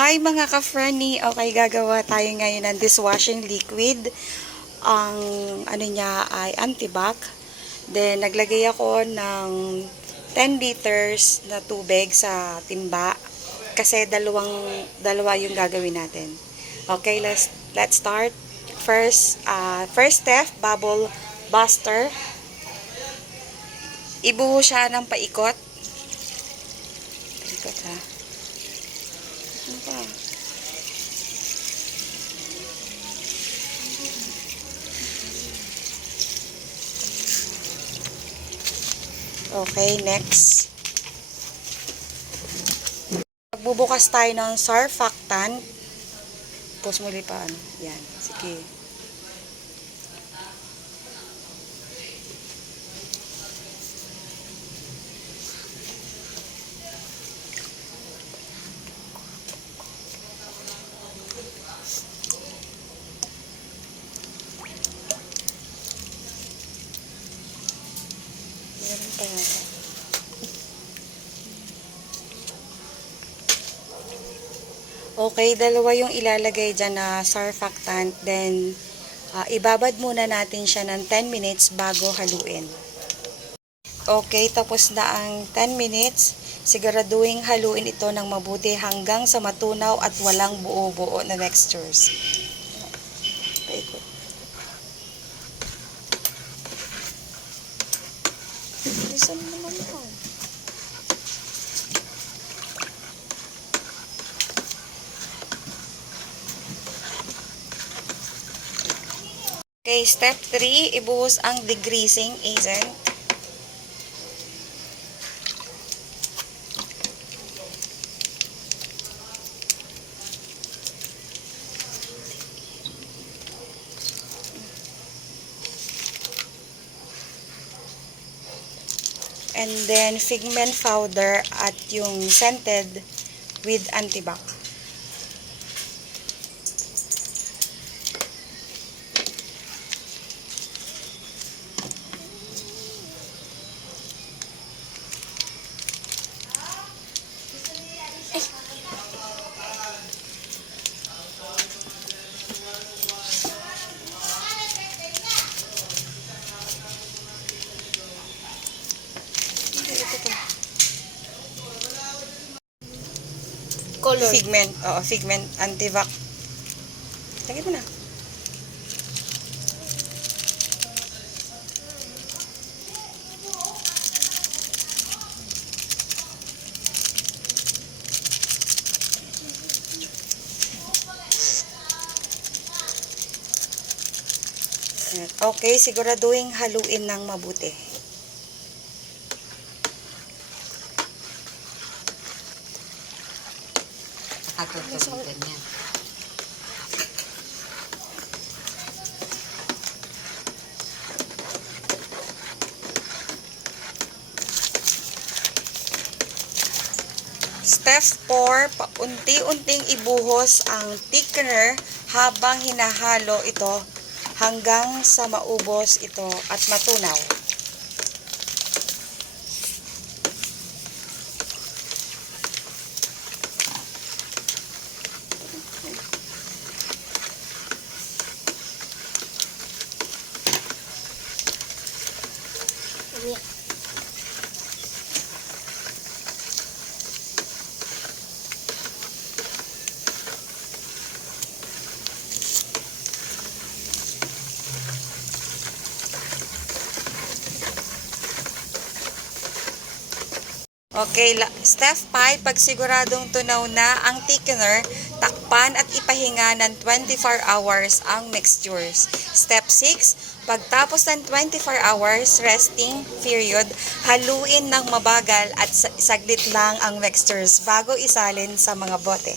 Hi mga ka-Franny! Okay, gagawa tayo ngayon ng dishwashing liquid. Ang ano niya ay antibac. Then naglagay ako ng 10 liters na tubig sa timba. Kasi dalawa yung gagawin natin. Okay, let's start. First step, bubble buster. Ibuhos siya ng paikot. Paikot ha. Ano pa? Okay, next. Magbubukas tayo ng surfactant. Tapos muli pa ano. Yan, sige. Meron pa yata. Okay, dalawa yung ilalagay dyan na surfactant. Then, ibabad muna natin siya ng 10 minutes bago haluin. Okay, tapos na ang 10 minutes. Siguraduhin haluin ito ng mabuti hanggang sa matunaw at walang buo-buo na textures. Paikot. Listen naman ito. Okay, step 3, ibuhos ang degreasing agent. And then pigment powder at yung scented with antibac. Color. Pigment, pigment antibac. Lagyan mo na. Okay, siguraduhin haluin ng mabuti. Nakakagamitan yan. Step 4, paunti-unting ibuhos ang thickener habang hinahalo ito hanggang sa maubos ito at matunaw. Okay, step 5, pag siguradong tunaw na ang thickener, takpan at ipahinga ng 24 hours ang mixtures. Step 6, pagtapos ng 24 hours resting period, haluin ng mabagal at saglit lang ang mixtures bago isalin sa mga bote.